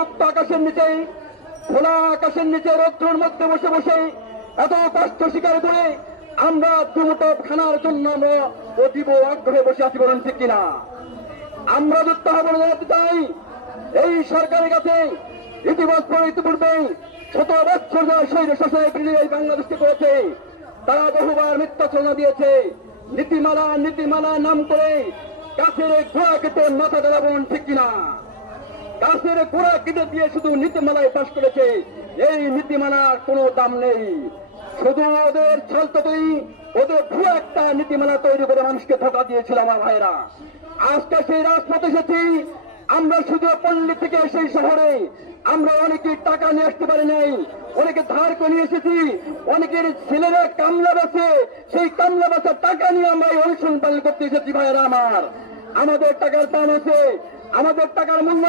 মুক্ত আকাশের নিচে, খোলা আকাশের নিচে রৌদ্রের মধ্যে বসে বসে এত কষ্ট স্বীকার করে আমরা দুমুটো খানার জন্য আমরা অতীব আগ্রহে বসে আছি, বলেন ঠিক কিনা? আমরা যুক্তাহ্বান জানাতে চাই এই সরকারের কাছে। ইতিপূর্বে 17 বছর ধরে স্বৈর শাসক এই বাংলাদেশকে করেছে, তারা বহুবার মিথ্যাচরণা দিয়েছে। নীতিমালা নাম করে গাছের গোড়া কেটে মাথা দাঁড়াবেন, ঠিক কিনা? গাছের গোড়া কেটে দিয়ে শুধু নীতিমালায় পাশ করেছে, এই নীতিমালার কোনো দাম নেই। শুধু ওদের ছলতই, ওদের ভুয়া একটা নীতিমালা তৈরি করে মানুষকে ধোঁকা দিয়েছিল আমার ভাইরা। আজকে সেই রাজপথে এসেছি আমরা, শুধু পল্লী থেকে সেই শহরে আমরা অনেকে টাকা নিয়ে আসতে পারি নাই, অনেকে ধার করে নিয়ে এসেছি, অনেকের ছেলেরা কামলা বাসে, সেই কামলা বাসার টাকা নিয়ে আমরা এই অনুষ্ঠান পালন করতে এসেছি ভাইয়েরা আমার। আমাদের টাকার দাম আছে, আমাদের টাকার মূল্য